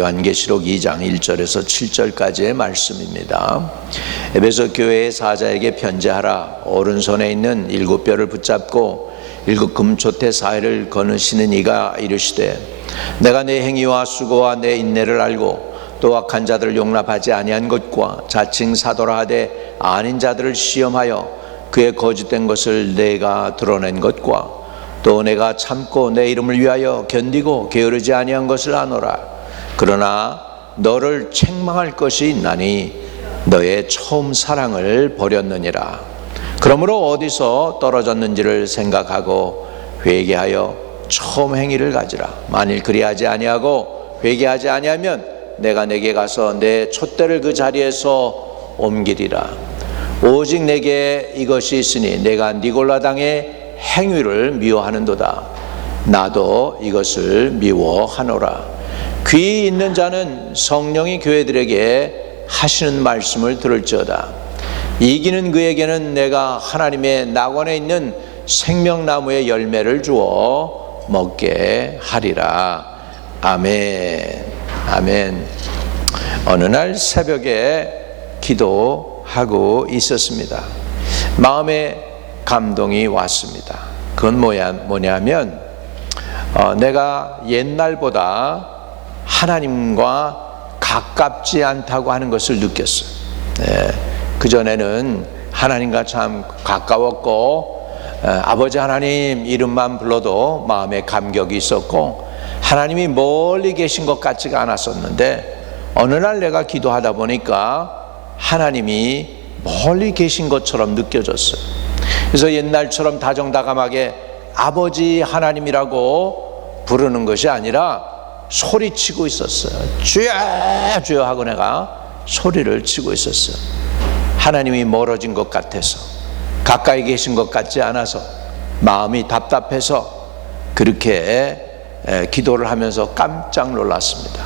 요한계시록 2장 1절에서 7절까지의 말씀입니다. 에베소 교회의 사자에게 편지하라. 오른손에 있는 7뼈를 붙잡고 7 금초대 사이를 거느시는 이가 이르시되 내가 내 행위와 수고와 내 인내를 알고 또 악한 자들을 용납하지 아니한 것과 자칭 사도라 하되 아닌 자들을 시험하여 그의 거짓된 것을 내가 드러낸 것과 또 내가 참고 내 이름을 위하여 견디고 게으르지 아니한 것을 아노라. 그러나 너를 책망할 것이 있나니 너의 처음 사랑을 버렸느니라. 그러므로 어디서 떨어졌는지를 생각하고 회개하여 처음 행위를 가지라. 만일 그리하지 아니하고 회개하지 아니하면 내가 내게 가서 내 촛대를 그 자리에서 옮기리라. 오직 내게 이것이 있으니 내가 니골라 당의 행위를 미워하는도다. 나도 이것을 미워하노라. 귀 있는 자는 성령이 교회들에게 하시는 말씀을 들을지어다. 이기는 그에게는 내가 하나님의 낙원에 있는 생명나무의 열매를 주어 먹게 하리라. 아멘. 아멘. 어느 날 새벽에 기도하고 있었습니다. 마음에 감동이 왔습니다. 그건 뭐냐면 내가 옛날보다 하나님과 가깝지 않다고 하는 것을 느꼈어요. 그전에는 하나님과 참 가까웠고 아버지 하나님 이름만 불러도 마음에 감격이 있었고 하나님이 멀리 계신 것 같지가 않았었는데 어느 날 내가 기도하다 보니까 하나님이 멀리 계신 것처럼 느껴졌어요. 그래서 옛날처럼 다정다감하게 아버지 하나님이라고 부르는 것이 아니라 소리치고 있었어요. 주여 주여 하고 내가 소리를 치고 있었어요. 하나님이 멀어진 것 같아서, 가까이 계신 것 같지 않아서, 마음이 답답해서 그렇게 기도를 하면서 깜짝 놀랐습니다.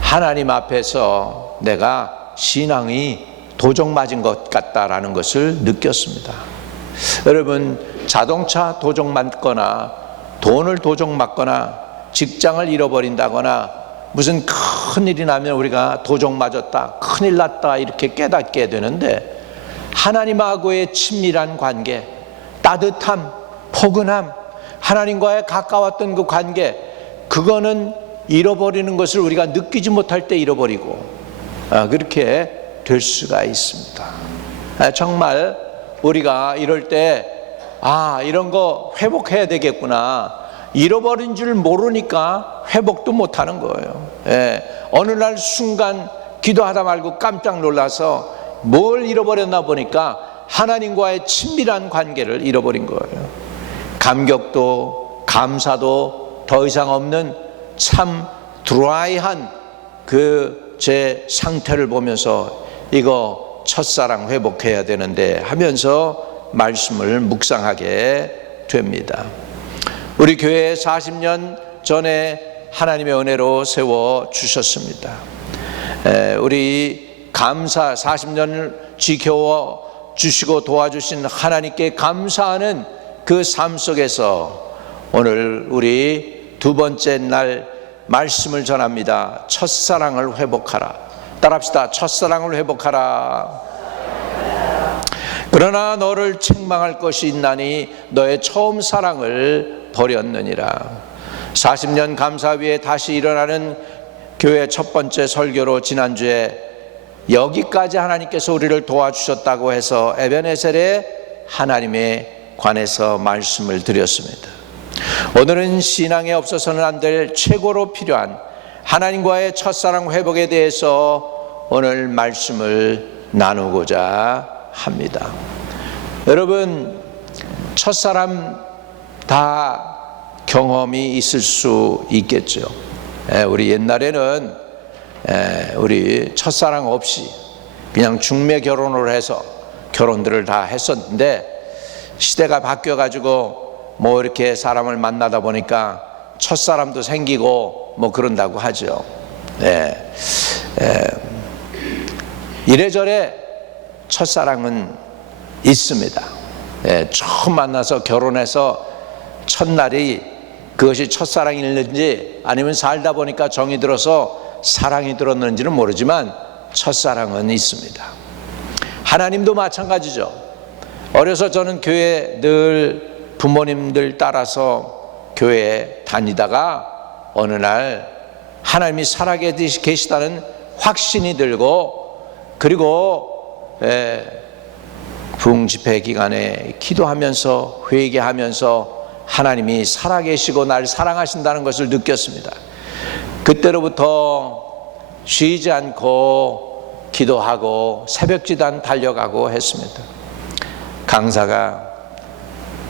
하나님 앞에서 내가 신앙이 도적 맞은 것 같다라는 것을 느꼈습니다. 여러분, 자동차 도적 맞거나 돈을 도적 맞거나 직장을 잃어버린다거나 무슨 큰일이 나면 우리가 도적 맞았다, 큰일 났다 이렇게 깨닫게 되는데 하나님하고의 친밀한 관계, 따뜻함, 포근함, 하나님과의 가까웠던 그 관계, 그거는 잃어버리는 것을 우리가 느끼지 못할 때 잃어버리고 그렇게 될 수가 있습니다. 정말 우리가 이럴 때 이런 거 회복해야 되겠구나, 잃어버린 줄 모르니까 회복도 못하는 거예요. 어느 날 순간 기도하다 말고 깜짝 놀라서 뭘 잃어버렸나 보니까 하나님과의 친밀한 관계를 잃어버린 거예요. 감격도 감사도 더 이상 없는 참 드라이한 그 제 상태를 보면서 이거 첫사랑 회복해야 되는데 하면서 말씀을 묵상하게 됩니다. 우리 교회에 40년 전에 하나님의 은혜로 세워주셨습니다. 우리 감사 40년을 지켜워 주시고 도와주신 하나님께 감사하는 그 삶 속에서 오늘 우리 두 번째 날 말씀을 전합니다. 첫사랑을 회복하라. 따라합시다. 첫사랑을 회복하라. 그러나 너를 책망할 것이 있나니 너의 처음 사랑을 버렸느니라. 40년 감사위에 다시 일어나는 교회 첫 번째 설교로 지난주에 여기까지 하나님께서 우리를 도와주셨다고 해서 에베네셀의 하나님에 관해서 말씀을 드렸습니다. 오늘은 신앙에 없어서는 안 될 최고로 필요한 하나님과의 첫사랑 회복에 대해서 오늘 말씀을 나누고자 합니다. 여러분, 첫사람 다 경험이 있을 수 있겠죠. 우리 옛날에는 우리 첫사랑 없이 그냥 중매 결혼을 해서 결혼들을 다 했었는데 시대가 바뀌어가지고 뭐 이렇게 사람을 만나다 보니까 첫사람도 생기고 뭐 그런다고 하죠. 이래저래 첫사랑은 있습니다. 처음 만나서 결혼해서 첫날이 그것이 첫사랑이었는지 아니면 살다 보니까 정이 들어서 사랑이 들었는지는 모르지만 첫사랑은 있습니다. 하나님도 마찬가지죠. 어려서 저는 교회 늘 부모님들 따라서 교회에 다니다가 어느 날 하나님이 살아계 계시다는 확신이 들고, 그리고 부흥집회 기간에 기도하면서 회개하면서 하나님이 살아계시고 날 사랑하신다는 것을 느꼈습니다. 그때로부터 쉬지 않고 기도하고 새벽지단 달려가고 했습니다. 강사가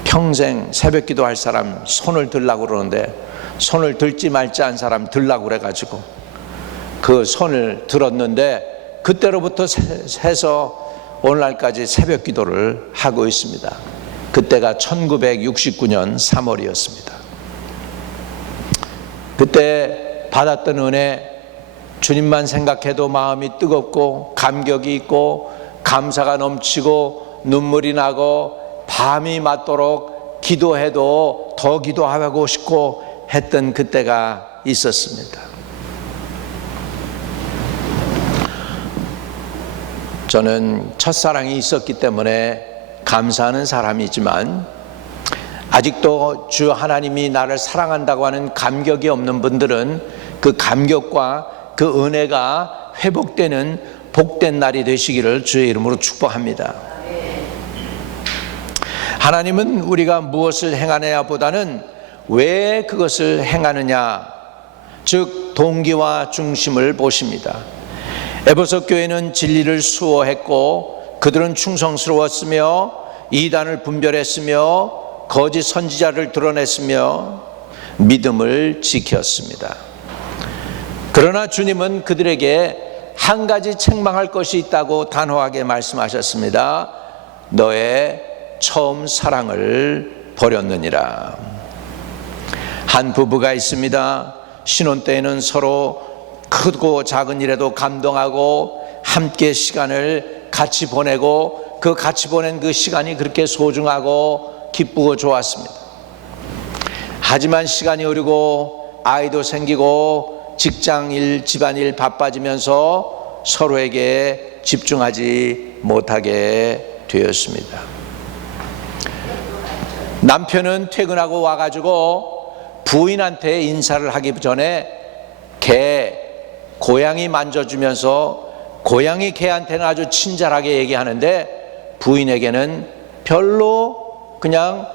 평생 새벽 기도할 사람 손을 들라고 그러는데 손을 들지 말지 한 사람 들라고 그래가지고 그 손을 들었는데 그때로부터 해서 오늘날까지 새벽 기도를 하고 있습니다. 그때가 1969년 3월이었습니다. 그때 받았던 은혜, 주님만 생각해도 마음이 뜨겁고 감격이 있고 감사가 넘치고 눈물이 나고 밤이 맞도록 기도해도 더 기도하고 싶고 했던 그때가 있었습니다. 저는 첫사랑이 있었기 때문에 감사하는 사람이지만 아직도 주 하나님이 나를 사랑한다고 하는 감격이 없는 분들은 그 감격과 그 은혜가 회복되는 복된 날이 되시기를 주의 이름으로 축복합니다. 하나님은 우리가 무엇을 행하느냐 보다는 왜 그것을 행하느냐, 즉 동기와 중심을 보십니다. 에베소 교회는 진리를 수호했고 그들은 충성스러웠으며 이단을 분별했으며 거짓 선지자를 드러냈으며 믿음을 지켰습니다. 그러나 주님은 그들에게 한 가지 책망할 것이 있다고 단호하게 말씀하셨습니다. 너의 처음 사랑을 버렸느니라. 한 부부가 있습니다. 신혼 때에는 서로 크고 작은 일에도 감동하고 함께 시간을 같이 보내고 그 같이 보낸 그 시간이 그렇게 소중하고 기쁘고 좋았습니다. 하지만 시간이 흐르고 아이도 생기고 직장일, 집안일 바빠지면서 서로에게 집중하지 못하게 되었습니다. 남편은 퇴근하고 와가지고 부인한테 인사를 하기 전에 고양이 만져주면서 고양이 개한테는 아주 친절하게 얘기하는데 부인에게는 별로 그냥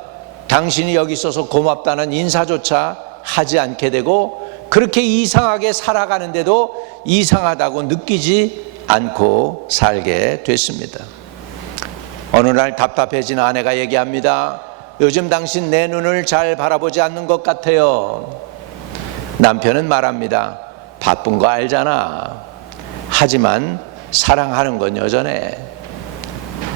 당신이 여기 있어서 고맙다는 인사조차 하지 않게 되고 그렇게 이상하게 살아가는데도 이상하다고 느끼지 않고 살게 됐습니다. 어느 날 답답해진 아내가 얘기합니다. 요즘 당신 내 눈을 잘 바라보지 않는 것 같아요. 남편은 말합니다. 바쁜 거 알잖아. 하지만 사랑하는 건 여전해.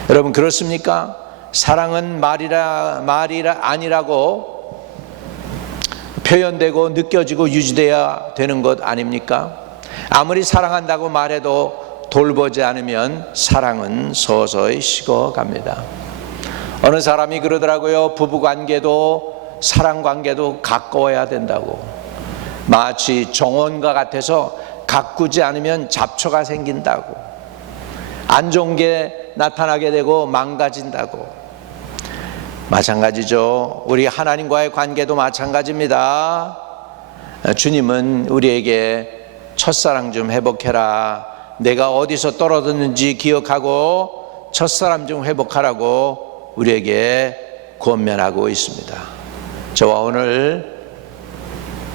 여러분 그렇습니까? 사랑은 말이라 아니라고 표현되고 느껴지고 유지돼야 되는 것 아닙니까? 아무리 사랑한다고 말해도 돌보지 않으면 사랑은 서서히 식어갑니다. 어느 사람이 그러더라고요. 부부관계도 사랑관계도 가까워야 된다고. 마치 정원과 같아서 가꾸지 않으면 잡초가 생긴다고. 안 좋은 게 나타나게 되고 망가진다고. 마찬가지죠. 우리 하나님과의 관계도 마찬가지입니다. 주님은 우리에게 첫사랑 좀 회복해라. 내가 어디서 떨어졌는지 기억하고 첫사랑 좀 회복하라고 우리에게 권면하고 있습니다.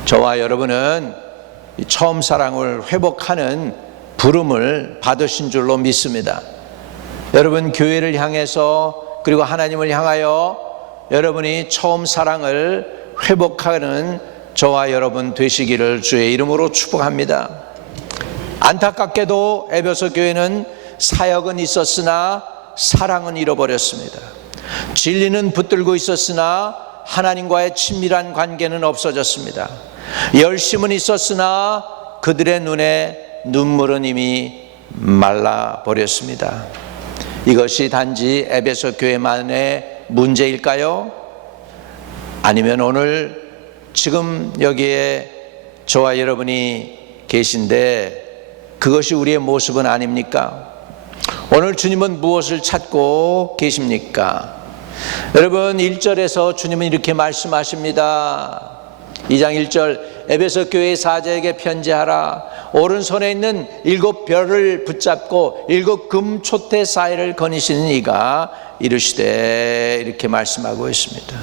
저와 여러분은 처음 사랑을 회복하는 부름을 받으신 줄로 믿습니다. 여러분 교회를 향해서 그리고 하나님을 향하여 여러분이 처음 사랑을 회복하는 저와 여러분 되시기를 주의 이름으로 축복합니다. 안타깝게도 에베소 교회는 사역은 있었으나 사랑은 잃어버렸습니다. 진리는 붙들고 있었으나 하나님과의 친밀한 관계는 없어졌습니다. 열심은 있었으나 그들의 눈에 눈물은 이미 말라버렸습니다. 이것이 단지 에베소 교회만의 문제일까요? 아니면 오늘 지금 여기에 저와 여러분이 계신데 그것이 우리의 모습은 아닙니까? 오늘 주님은 무엇을 찾고 계십니까? 여러분 1절에서 주님은 이렇게 말씀하십니다. 2장 1절 에베소 교회 사제에게 편지하라. 오른손에 있는 7별을 붙잡고 7 금초대 사이를 거니시는 이가 이르시되, 이렇게 말씀하고 있습니다.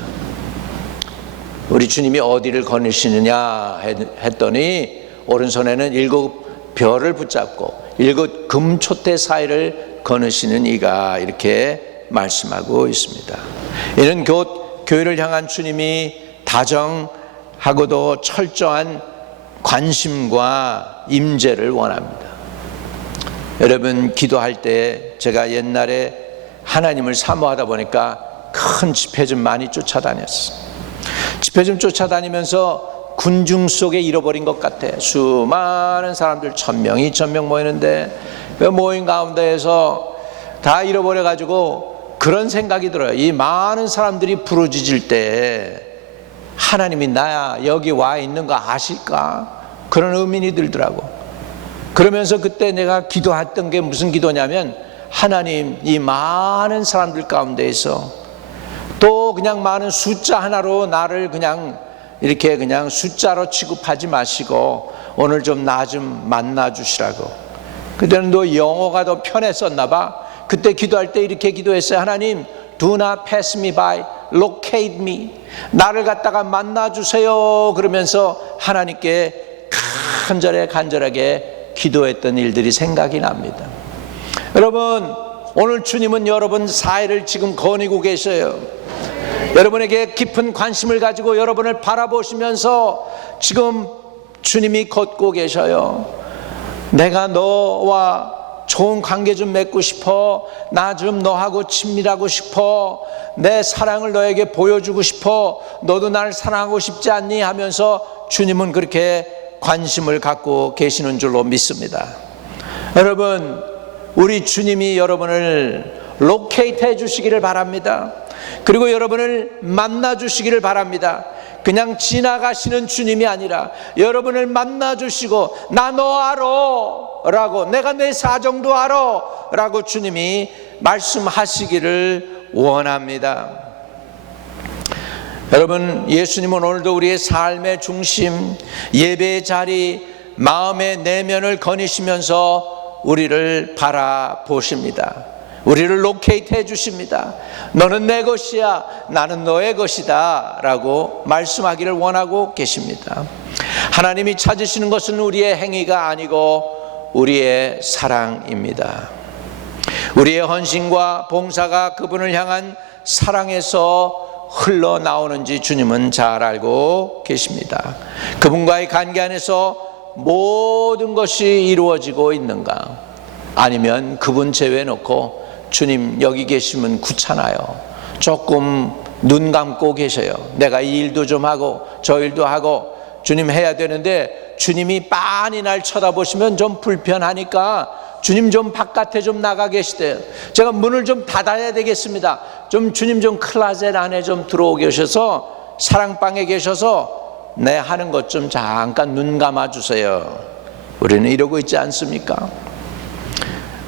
우리 주님이 어디를 거니시느냐 했더니 오른손에는 7별을 붙잡고 7 금초대 사이를 거니시는 이가, 이렇게 말씀하고 있습니다. 이는 곧 교회를 향한 주님이 다정하고도 철저한 관심과 임재를 원합니다. 여러분 기도할 때 제가 옛날에 하나님을 사모하다 보니까 큰 집회좀 많이 쫓아다녔어요. 집회좀 쫓아다니면서 군중 속에 잃어버린 것 같아. 수많은 사람들 1000명, 2000명 모이는데 그 모임 가운데에서 다 잃어버려가지고 그런 생각이 들어요. 이 많은 사람들이 부르짖을 때 하나님이 나야 여기 와 있는 거 아실까? 그런 의문이 들더라고. 그러면서 그때 내가 기도했던 게 무슨 기도냐면, 하나님 이 많은 사람들 가운데에서 또 그냥 많은 숫자 하나로 나를 그냥 이렇게 그냥 숫자로 취급하지 마시고 오늘 좀 나 좀 만나 주시라고. 그때는 또 영어가 더 편했었나 봐. 그때 기도할 때 이렇게 기도했어요. 하나님 do not pass me by, locate me. 나를 갖다가 만나 주세요. 그러면서 하나님께 간절하게 기도했던 일들이 생각이 납니다. 여러분 오늘 주님은 여러분 사이를 지금 거니고 계셔요. 여러분에게 깊은 관심을 가지고 여러분을 바라보시면서 지금 주님이 걷고 계셔요. 내가 너와 좋은 관계 좀 맺고 싶어. 나 좀 너하고 친밀하고 싶어. 내 사랑을 너에게 보여주고 싶어. 너도 나를 사랑하고 싶지 않니? 하면서 주님은 그렇게 관심을 갖고 계시는 줄로 믿습니다. 여러분 우리 주님이 여러분을 로케이트 해 주시기를 바랍니다. 그리고 여러분을 만나 주시기를 바랍니다. 그냥 지나가시는 주님이 아니라 여러분을 만나 주시고 나 너 알아 라고, 내가 내 사정도 알아 라고 주님이 말씀하시기를 원합니다. 여러분 예수님은 오늘도 우리의 삶의 중심, 예배의 자리, 마음의 내면을 거니시면서 우리를 바라보십니다. 우리를 로케이트 해 주십니다. 너는 내 것이야, 나는 너의 것이다 라고 말씀하기를 원하고 계십니다. 하나님이 찾으시는 것은 우리의 행위가 아니고 우리의 사랑입니다. 우리의 헌신과 봉사가 그분을 향한 사랑에서 흘러나오는지 주님은 잘 알고 계십니다. 그분과의 관계 안에서 모든 것이 이루어지고 있는가? 아니면 그분 제외놓고 주님 여기 계시면 귀찮아요. 조금 눈 감고 계셔요. 내가 이 일도 좀 하고 저 일도 하고 주님 해야 되는데 주님이 빤히 날 쳐다보시면 좀 불편하니까 주님 좀 바깥에 좀 나가 계시대요. 제가 문을 좀 닫아야 되겠습니다. 좀 주님 좀 클라젯 안에 좀 들어오게 계셔서 사랑방에 계셔서 내 하는 것 좀 잠깐 눈 감아 주세요. 우리는 이러고 있지 않습니까?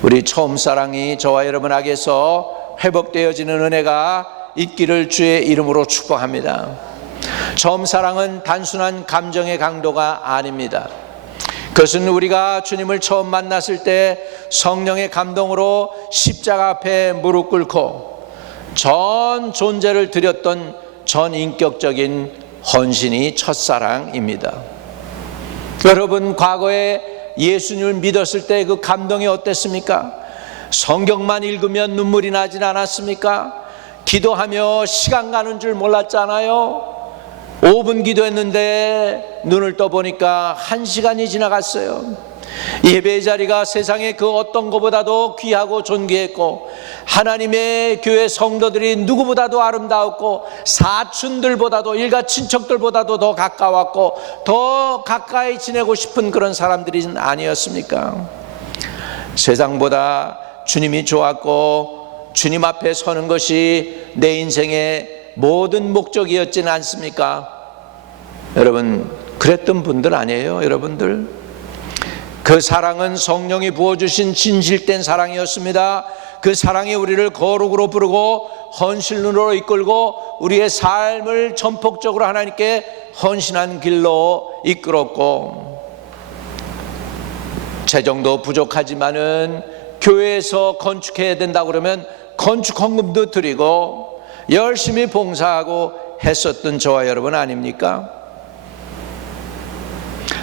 우리 처음 사랑이 저와 여러분에게서 회복되어지는 은혜가 있기를 주의 이름으로 축복합니다. 처음 사랑은 단순한 감정의 강도가 아닙니다. 그것은 우리가 주님을 처음 만났을 때 성령의 감동으로 십자가 앞에 무릎 꿇고 전 존재를 드렸던 전인격적인 헌신이 첫사랑입니다. 여러분 과거에 예수님을 믿었을 때 그 감동이 어땠습니까? 성경만 읽으면 눈물이 나진 않았습니까? 기도하며 시간 가는 줄 몰랐잖아요. 5분 기도했는데 눈을 떠보니까 1시간이 지나갔어요. 예배의 자리가 세상의 그 어떤 것보다도 귀하고 존귀했고 하나님의 교회 성도들이 누구보다도 아름다웠고 사촌들보다도 일가 친척들보다도 더 가까웠고 더 가까이 지내고 싶은 그런 사람들이 아니었습니까? 세상보다 주님이 좋았고 주님 앞에 서는 것이 내 인생의 모든 목적이었지는 않습니까? 여러분, 그랬던 분들 아니에요, 여러분들? 그 사랑은 성령이 부어주신 진실된 사랑이었습니다. 그 사랑이 우리를 거룩으로 부르고 헌신으로 이끌고 우리의 삶을 전폭적으로 하나님께 헌신한 길로 이끌었고, 재정도 부족하지만은 교회에서 건축해야 된다고 그러면 건축 헌금도 드리고 열심히 봉사하고 했었던 저와 여러분 아닙니까?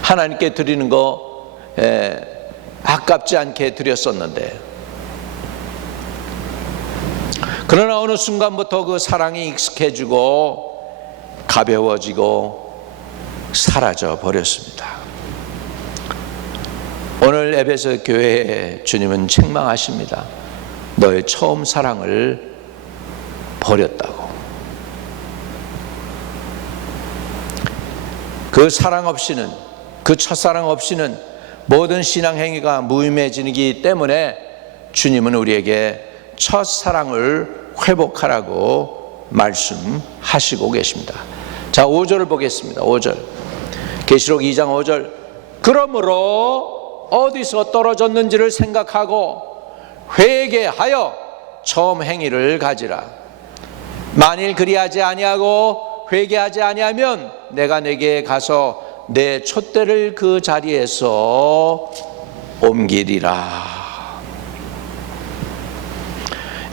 하나님께 드리는 거 아깝지 않게 드렸었는데, 그러나 어느 순간부터 그 사랑이 익숙해지고 가벼워지고 사라져 버렸습니다. 오늘 에베소 교회에 주님은 책망하십니다. 너의 처음 사랑을 버렸다고. 그 사랑 없이는, 그 첫사랑 없이는 모든 신앙 행위가 무의미해지기 때문에 주님은 우리에게 첫사랑을 회복하라고 말씀하시고 계십니다. 자, 5절을 보겠습니다. 5절. 계시록 2장 5절. 그러므로 어디서 떨어졌는지를 생각하고 회개하여 처음 행위를 가지라. 만일 그리하지 아니하고 회개하지 아니하면 내가 내게 가서 내 촛대를 그 자리에서 옮기리라.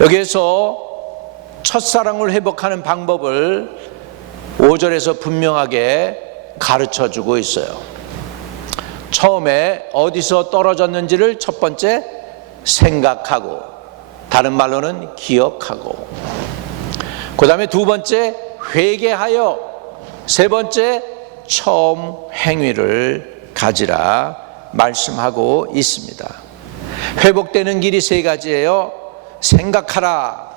여기에서 첫사랑을 회복하는 방법을 5절에서 분명하게 가르쳐 주고 있어요. 처음에 어디서 떨어졌는지를 첫 번째 생각하고, 다른 말로는 기억하고, 그 다음에 두 번째 회개하여, 세 번째 처음 행위를 가지라 말씀하고 있습니다. 회복되는 길이 세 가지예요. 생각하라,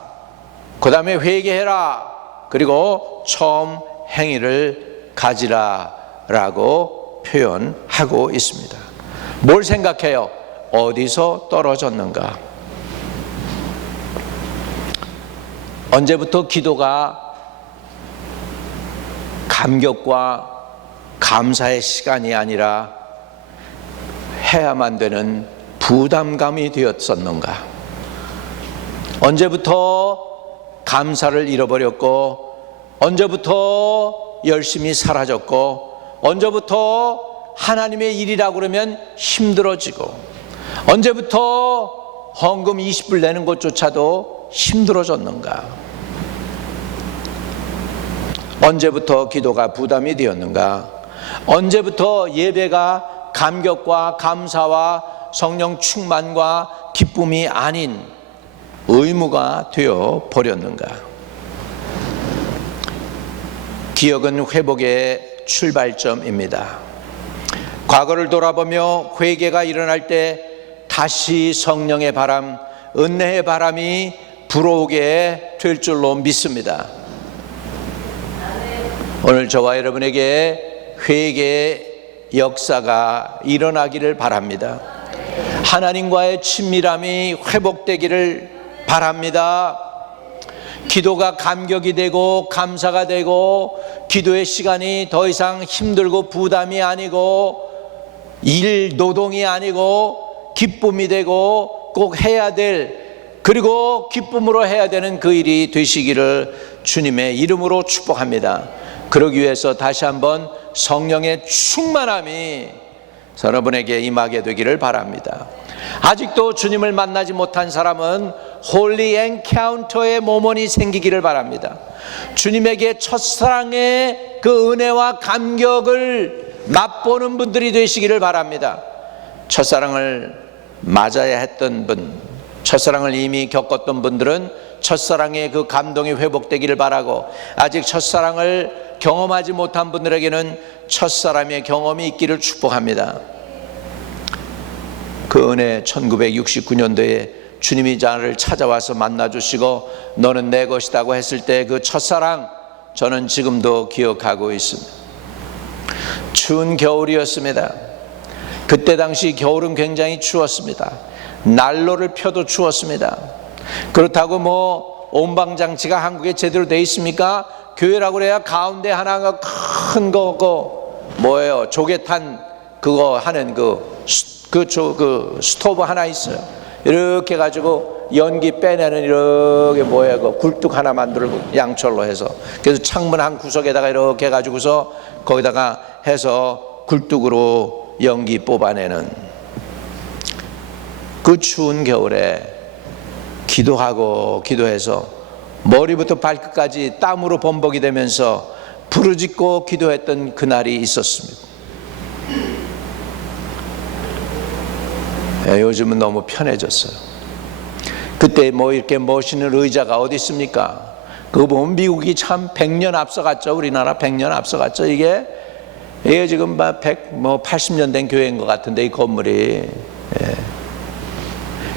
그 다음에 회개해라, 그리고 처음 행위를 가지라 라고 표현하고 있습니다. 뭘 생각해요? 어디서 떨어졌는가? 언제부터 기도가 감격과 감사의 시간이 아니라 해야만 되는 부담감이 되었었는가? 언제부터 감사를 잃어버렸고, 언제부터 열심히 사라졌고, 언제부터 하나님의 일이라고 그러면 힘들어지고, 언제부터 헌금 20불 내는 것조차도 힘들어졌는가? 언제부터 기도가 부담이 되었는가? 언제부터 예배가 감격과 감사와 성령 충만과 기쁨이 아닌 의무가 되어 버렸는가? 기억은 회복의 출발점입니다. 과거를 돌아보며 회개가 일어날 때 다시 성령의 바람, 은혜의 바람이 불어오게 될 줄로 믿습니다. 오늘 저와 여러분에게 회개의 역사가 일어나기를 바랍니다. 하나님과의 친밀함이 회복되기를 바랍니다. 기도가 감격이 되고 감사가 되고, 기도의 시간이 더 이상 힘들고 부담이 아니고 일 노동이 아니고 기쁨이 되고 꼭 해야 될, 그리고 기쁨으로 해야 되는 그 일이 되시기를 주님의 이름으로 축복합니다. 그러기 위해서 다시 한번 성령의 충만함이 여러분에게 임하게 되기를 바랍니다. 아직도 주님을 만나지 못한 사람은 홀리 엔카운터의 모먼이 생기기를 바랍니다. 주님에게 첫사랑의 그 은혜와 감격을 맛보는 분들이 되시기를 바랍니다. 첫사랑을 맞아야 했던 분, 첫사랑을 이미 겪었던 분들은 첫사랑의 그 감동이 회복되기를 바라고, 아직 첫사랑을 경험하지 못한 분들에게는 첫사랑의 경험이 있기를 축복합니다. 그 은혜, 1969년도에 주님이 나를 찾아와서 만나주시고 너는 내 것이라고 했을 때 그 첫사랑, 저는 지금도 기억하고 있습니다. 추운 겨울이었습니다. 그때 당시 겨울은 굉장히 추웠습니다. 난로를 펴도 추웠습니다. 그렇다고 뭐 온방장치가 한국에 제대로 돼 있습니까? 교회라고 그래야 가운데 하나가 큰 거 뭐예요? 조개탄 그거 하는 그 스토브 하나 있어요. 이렇게 가지고 연기 빼내는 이렇게 뭐예요? 그 굴뚝 하나 만들고 양철로 해서 그래서 창문 한 구석에다가 이렇게 해가지고서 거기다가 해서 굴뚝으로 연기 뽑아내는 그 추운 겨울에 기도하고 기도해서 머리부터 발끝까지 땀으로 범벅이 되면서 부르짖고 기도했던 그날이 있었습니다. 요즘은 너무 편해졌어요. 그때 뭐 이렇게 멋있는 의자가 어디 있습니까? 그거 보면 미국이 참 100년 앞서갔죠. 우리나라 100년 앞서갔죠. 이게 지금 80년 된 교회인 것 같은데 이 건물이.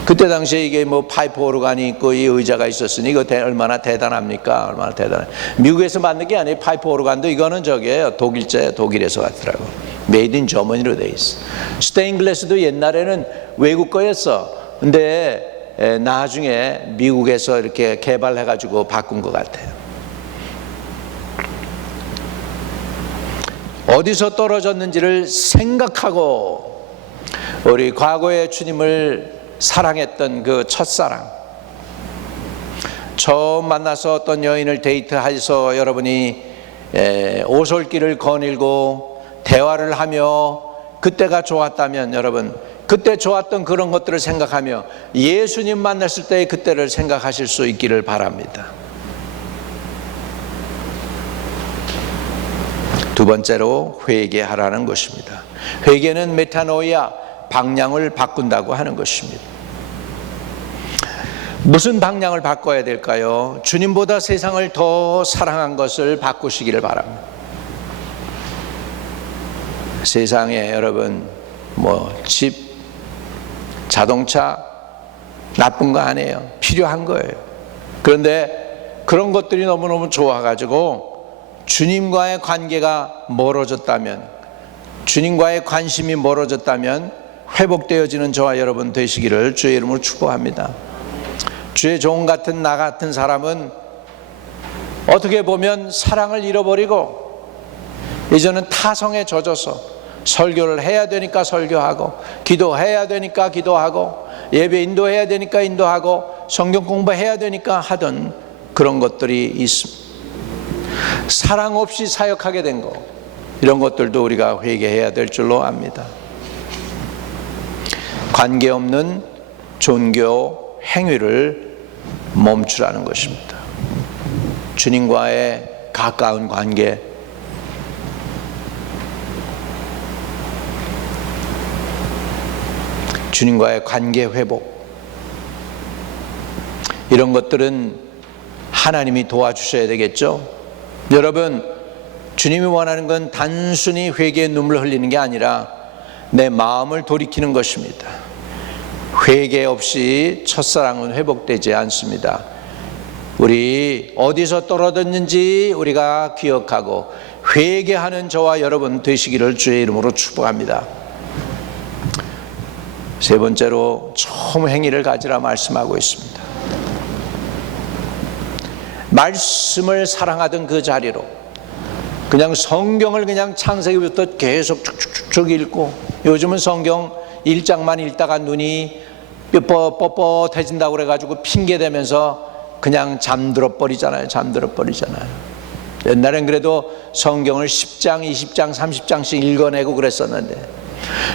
그때 당시에 이게 뭐 파이프 오르간이 있고 이 의자가 있었으니 이거 얼마나 대단합니까? 얼마나 대단해. 미국에서 만든 게 아니에요. 파이프 오르간도 이거는 저기에요. 독일에서 왔더라고. 메이드 인 저머니로 돼 있어. 스테인글래스도 옛날에는 외국 거였어. 근데 나중에 미국에서 이렇게 개발해 가지고 바꾼 것 같아요. 어디서 떨어졌는지를 생각하고 우리 과거에 주님을 사랑했던 그 첫사랑, 처음 만나서 어떤 여인을 데이트해서 여러분이 오솔길을 거닐고 대화를 하며 그때가 좋았다면 여러분 그때 좋았던 그런 것들을 생각하며 예수님 만났을 때의 그때를 생각하실 수 있기를 바랍니다. 두 번째로 회개하라는 것입니다. 회개는 메타노이아, 방향을 바꾼다고 하는 것입니다. 무슨 방향을 바꿔야 될까요? 주님보다 세상을 더 사랑한 것을 바꾸시기를 바랍니다. 세상에 여러분 집, 자동차 나쁜 거 아니에요. 필요한 거예요. 그런데 그런 것들이 너무너무 좋아가지고 주님과의 관계가 멀어졌다면, 주님과의 관심이 멀어졌다면 회복되어지는 저와 여러분 되시기를 주의 이름으로 축복합니다. 주의 종 같은 나 같은 사람은 어떻게 보면 사랑을 잃어버리고 이제는 타성에 젖어서 설교를 해야 되니까 설교하고, 기도해야 되니까 기도하고, 예배 인도해야 되니까 인도하고, 성경 공부해야 되니까 하던 그런 것들이 있습니다. 사랑 없이 사역하게 된 거, 이런 것들도 우리가 회개해야 될 줄로 압니다. 관계없는 종교 행위를 멈추라는 것입니다. 주님과의 가까운 관계, 주님과의 관계 회복, 이런 것들은 하나님이 도와주셔야 되겠죠. 여러분, 주님이 원하는 건 단순히 회개의 눈물을 흘리는 게 아니라 내 마음을 돌이키는 것입니다. 회개 없이 첫사랑은 회복되지 않습니다. 우리 어디서 떨어졌는지 우리가 기억하고 회개하는 저와 여러분 되시기를 주의 이름으로 축복합니다. 세 번째로 처음 행위를 가지라 말씀하고 있습니다. 말씀을 사랑하던 그 자리로 그냥 성경을 그냥 창세기부터 계속 쭉쭉쭉 읽고, 요즘은 성경 1장만 읽다가 눈이 뻣뻣해진다고 그래가지고 핑계대면서 그냥 잠들어 버리잖아요. 옛날엔 그래도 성경을 10장, 20장, 30장씩 읽어내고 그랬었는데,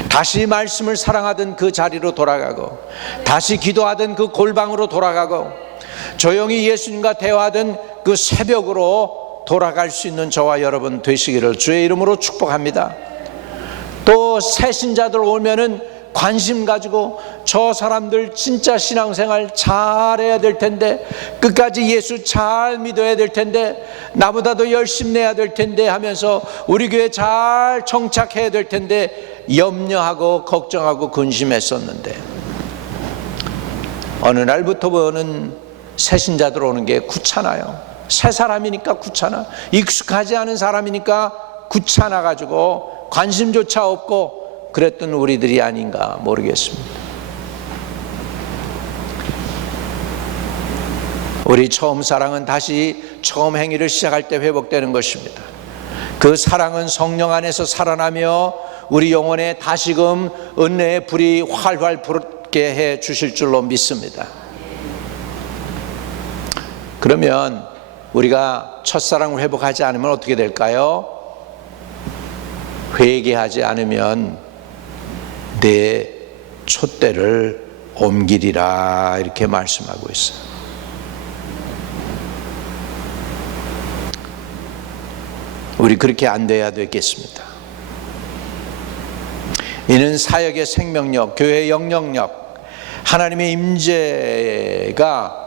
다시 말씀을 사랑하던 그 자리로 돌아가고, 다시 기도하던 그 골방으로 돌아가고, 조용히 예수님과 대화하던 그 새벽으로 돌아갈 수 있는 저와 여러분 되시기를 주의 이름으로 축복합니다. 또 새신자들 오면은 관심 가지고 저 사람들 진짜 신앙생활 잘해야 될 텐데, 끝까지 예수 잘 믿어야 될 텐데, 나보다도 열심히 내야 될 텐데 하면서 우리 교회 잘 정착해야 될 텐데 염려하고 걱정하고 근심했었는데, 어느 날부터는 새신자들 오는 게 귀찮아요. 새 사람이니까 귀찮아, 익숙하지 않은 사람이니까 귀찮아 가지고 관심조차 없고 그랬던 우리들이 아닌가 모르겠습니다. 우리 처음 사랑은 다시 처음 행위를 시작할 때 회복되는 것입니다. 그 사랑은 성령 안에서 살아나며 우리 영혼에 다시금 은혜의 불이 활활 불게 해 주실 줄로 믿습니다. 그러면 우리가 첫사랑을 회복하지 않으면 어떻게 될까요? 회개하지 않으면 내 촛대를 옮기리라 이렇게 말씀하고 있어요. 우리 그렇게 안 돼야 되겠습니다. 이는 사역의 생명력, 교회의 영향력, 하나님의 임재가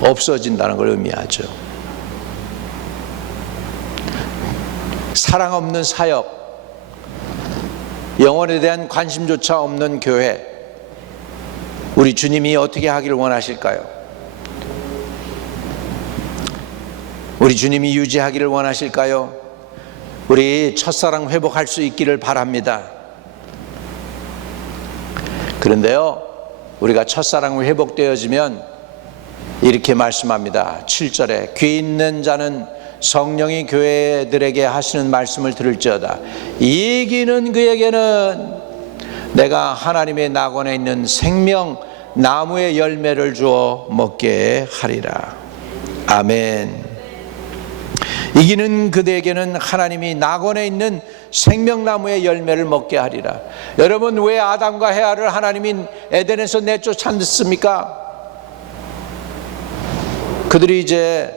없어진다는 걸 의미하죠. 사랑 없는 사역, 영혼에 대한 관심조차 없는 교회, 우리 주님이 어떻게 하기를 원하실까요? 우리 주님이 유지하기를 원하실까요? 우리 첫사랑 회복할 수 있기를 바랍니다. 그런데요, 우리가 첫사랑을 회복되어지면 이렇게 말씀합니다. 7절에 귀 있는 자는 성령이 교회들에게 하시는 말씀을 들을지어다. 이기는 그에게는 내가 하나님의 낙원에 있는 생명 나무의 열매를 주어 먹게 하리라. 아멘. 이기는 그들에게는 하나님이 낙원에 있는 생명나무의 열매를 먹게 하리라. 여러분, 왜 아담과 헤아를 하나님이 에덴에서 내쫓았습니까? 그들이 이제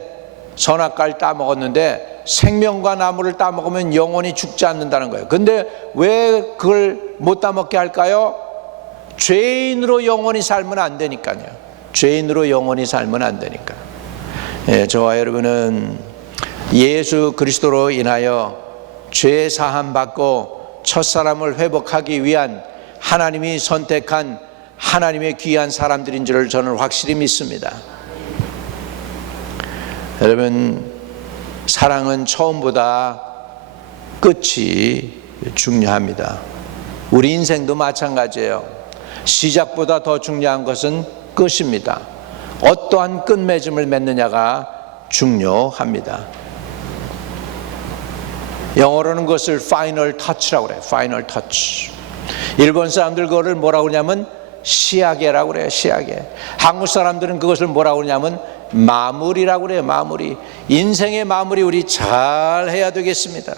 선악과를 따먹었는데 생명과 나무를 따먹으면 영원히 죽지 않는다는 거예요. 근데 왜 그걸 못 따먹게 할까요? 죄인으로 영원히 살면 안 되니까요. 죄인으로 영원히 살면 안 되니까. 저와 여러분은 예수 그리스도로 인하여 죄 사함 받고 첫사람을 회복하기 위한 하나님이 선택한 하나님의 귀한 사람들인 줄을 저는 확실히 믿습니다. 여러분, 사랑은 처음보다 끝이 중요합니다. 우리 인생도 마찬가지예요. 시작보다 더 중요한 것은 끝입니다. 어떠한 끝맺음을 맺느냐가 중요합니다. 영어로는 그것을 final touch라고 그래요. final touch. 일본 사람들 그거를 뭐라고 그러냐면 시아게라고 그래요. 시아게. 한국 사람들은 그것을 뭐라고 그러냐면 마무리라고 그래요. 마무리. 인생의 마무리 우리 잘 해야 되겠습니다.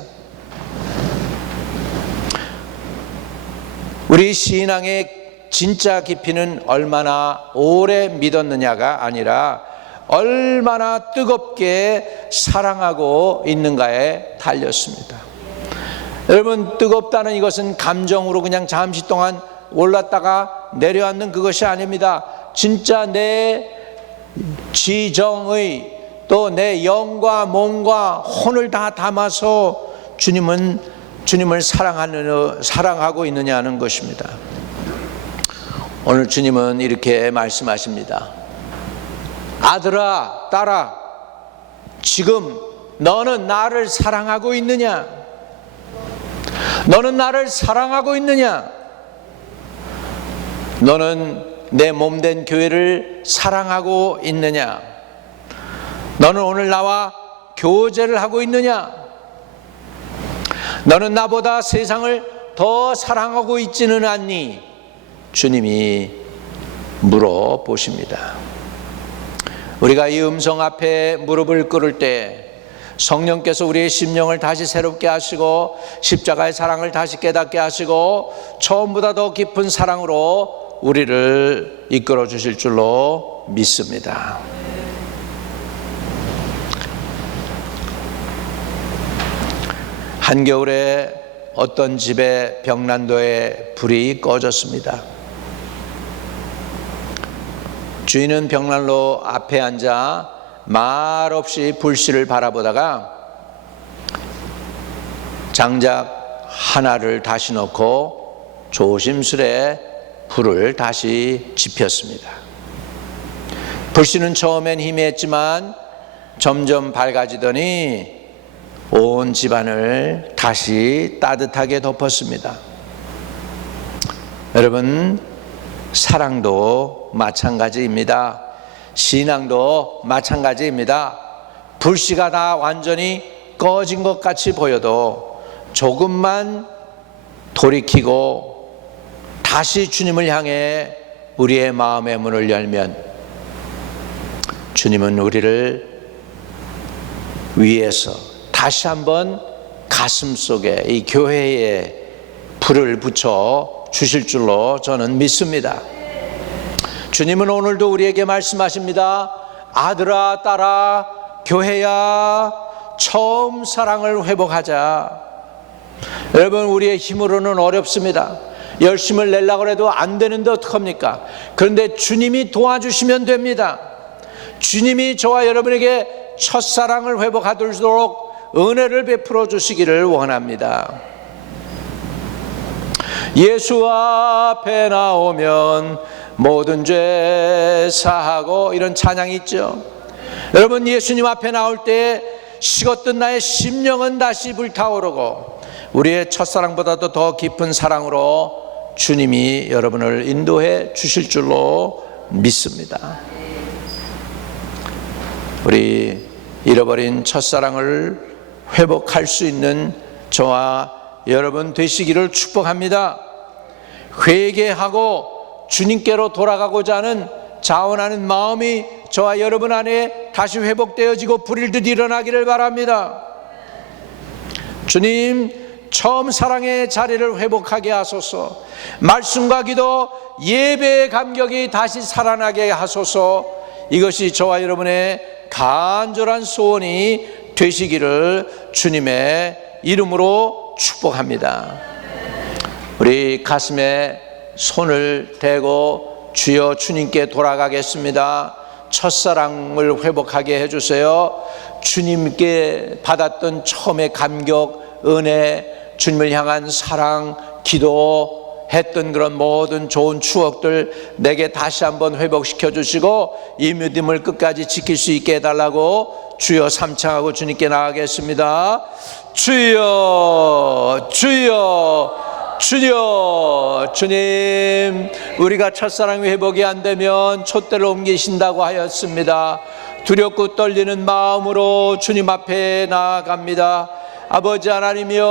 우리 신앙의 진짜 깊이는 얼마나 오래 믿었느냐가 아니라 얼마나 뜨겁게 사랑하고 있는가에 달렸습니다. 여러분, 뜨겁다는 이것은 감정으로 그냥 잠시 동안 올랐다가 내려앉는 그것이 아닙니다. 진짜 내 지정의 또 내 영과 몸과 혼을 다 담아서 주님을 사랑하고 있느냐는 것입니다. 오늘 주님은 이렇게 말씀하십니다. 아들아, 딸아, 지금 너는 나를 사랑하고 있느냐? 너는 나를 사랑하고 있느냐? 너는 내 몸된 교회를 사랑하고 있느냐? 너는 오늘 나와 교제를 하고 있느냐? 너는 나보다 세상을 더 사랑하고 있지는 않니? 주님이 물어보십니다. 우리가 이 음성 앞에 무릎을 꿇을 때 성령께서 우리의 심령을 다시 새롭게 하시고 십자가의 사랑을 다시 깨닫게 하시고 처음보다 더 깊은 사랑으로 우리를 이끌어 주실 줄로 믿습니다. 한겨울에 어떤 집에 벽난로에 불이 꺼졌습니다. 주인은 벽난로 앞에 앉아 말없이 불씨를 바라보다가 장작 하나를 다시 넣고 조심스레 불을 다시 지폈습니다. 불씨는 처음엔 희미했지만 점점 밝아지더니 온 집안을 다시 따뜻하게 덮었습니다. 여러분, 사랑도 마찬가지입니다. 신앙도 마찬가지입니다. 불씨가 다 완전히 꺼진 것 같이 보여도 조금만 돌이키고 다시 주님을 향해 우리의 마음의 문을 열면 주님은 우리를 위해서 다시 한번 가슴 속에 이 교회에 불을 붙여 주실 줄로 저는 믿습니다. 주님은 오늘도 우리에게 말씀하십니다. 아들아, 딸아, 교회야, 처음 사랑을 회복하자. 여러분, 우리의 힘으로는 어렵습니다. 열심을 내려고 해도 안 되는데 어떡합니까? 그런데 주님이 도와주시면 됩니다. 주님이 저와 여러분에게 첫사랑을 회복하도록 은혜를 베풀어 주시기를 원합니다. 예수 앞에 나오면 모든 죄 사하고, 이런 찬양이 있죠. 여러분, 예수님 앞에 나올 때 식었던 나의 심령은 다시 불타오르고 우리의 첫사랑보다도 더 깊은 사랑으로 주님이 여러분을 인도해 주실 줄로 믿습니다. 우리 잃어버린 첫사랑을 회복할 수 있는 저와 여러분 되시기를 축복합니다. 회개하고 주님께로 돌아가고자 하는 자원하는 마음이 저와 여러분 안에 다시 회복되어지고 불일듯 일어나기를 바랍니다. 주님, 처음 사랑의 자리를 회복하게 하소서. 말씀과 기도, 예배의 감격이 다시 살아나게 하소서. 이것이 저와 여러분의 간절한 소원이 되시기를 주님의 이름으로 축복합니다. 우리 가슴에 손을 대고 주여 주님께 돌아가겠습니다. 첫사랑을 회복하게 해주세요. 주님께 받았던 처음의 감격, 은혜, 주님을 향한 사랑, 기도 했던 그런 모든 좋은 추억들 내게 다시 한번 회복시켜 주시고 이 믿음을 끝까지 지킬 수 있게 해달라고 주여 삼창하고 주님께 나가겠습니다. 주여, 주여, 주여. 주님, 우리가 첫사랑 회복이 안 되면 촛대를 옮기신다고 하였습니다. 두렵고 떨리는 마음으로 주님 앞에 나아갑니다. 아버지 하나님이여,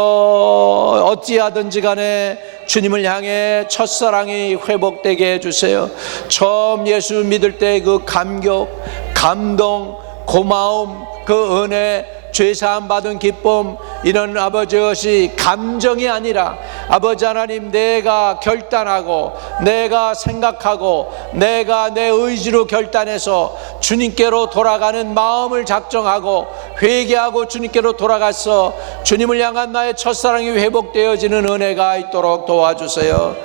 어찌하든지 간에 주님을 향해 첫사랑이 회복되게 해주세요. 처음 예수 믿을 때 그 감격, 감동, 고마움, 그 은혜, 죄사함 받은 기쁨, 이런 아버지 것이 감정이 아니라 아버지 하나님, 내가 결단하고 내가 생각하고 내가 내 의지로 결단해서 주님께로 돌아가는 마음을 작정하고 회개하고 주님께로 돌아가서 주님을 향한 나의 첫사랑이 회복되어지는 은혜가 있도록 도와주세요.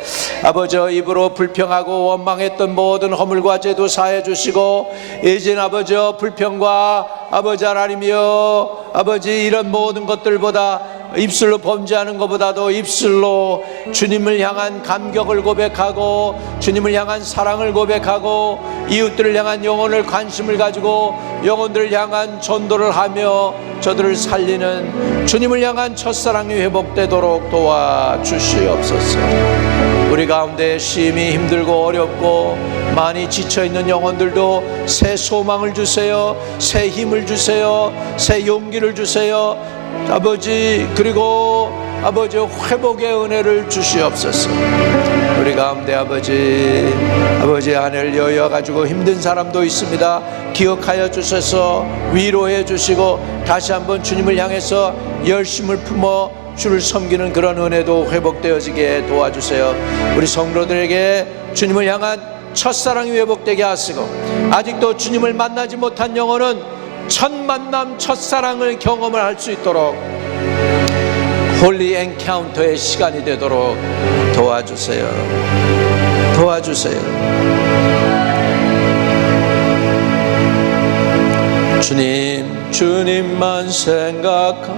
아버지, 입으로 불평하고 원망했던 모든 허물과 죄도 사해 주시고 이젠 아버지 불평과 아버지 하나님이여, 아버지 이런 모든 것들보다 입술로 범죄하는 것보다도 입술로 주님을 향한 감격을 고백하고 주님을 향한 사랑을 고백하고 이웃들을 향한 영혼을 관심을 가지고 영혼들을 향한 전도를 하며 저들을 살리는 주님을 향한 첫사랑이 회복되도록 도와주시옵소서. 우리 가운데 심히 힘들고 어렵고 많이 지쳐있는 영혼들도 새 소망을 주세요. 새 힘을 주세요. 새 용기를 주세요. 아버지, 그리고 아버지 회복의 은혜를 주시옵소서. 우리 가운데 아버지 하늘 여여가지고 힘든 사람도 있습니다. 기억하여 주셔서 위로해 주시고 다시 한번 주님을 향해서 열심을 품어 주를 섬기는 그런 은혜도 회복되어지게 도와주세요. 우리 성도들에게 주님을 향한 첫사랑이 회복되게 하시고 아직도 주님을 만나지 못한 영혼은 첫 만남, 첫사랑을 경험을 할 수 있도록 홀리 엔카운터의 시간이 되도록 도와주세요. 도와주세요. 주님만 생각한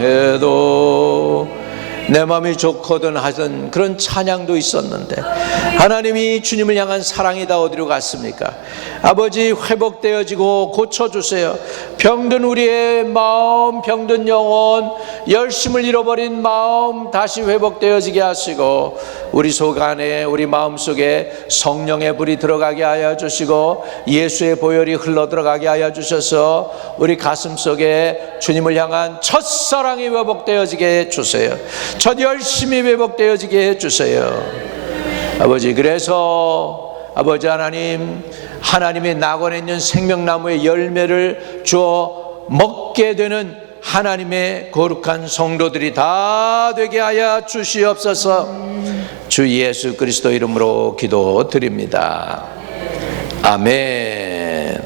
해도 내 마음이 좋거든 하던 그런 찬양도 있었는데 하나님이 주님을 향한 사랑이 다 어디로 갔습니까? 아버지, 회복되어지고 고쳐주세요. 병든 우리의 마음, 병든 영혼, 열심을 잃어버린 마음 다시 회복되어지게 하시고 우리 속 안에, 우리 마음속에 성령의 불이 들어가게 하여 주시고 예수의 보혈이 흘러들어가게 하여 주셔서 우리 가슴 속에 주님을 향한 첫사랑이 회복되어지게 해주세요. 첫 열심이 회복되어지게 해주세요. 아버지, 그래서 아버지 하나님, 하나님의 낙원에 있는 생명나무의 열매를 주어 먹게 되는 하나님의 거룩한 성도들이 다 되게 하여 주시옵소서. 주 예수 그리스도 이름으로 기도드립니다. 아멘.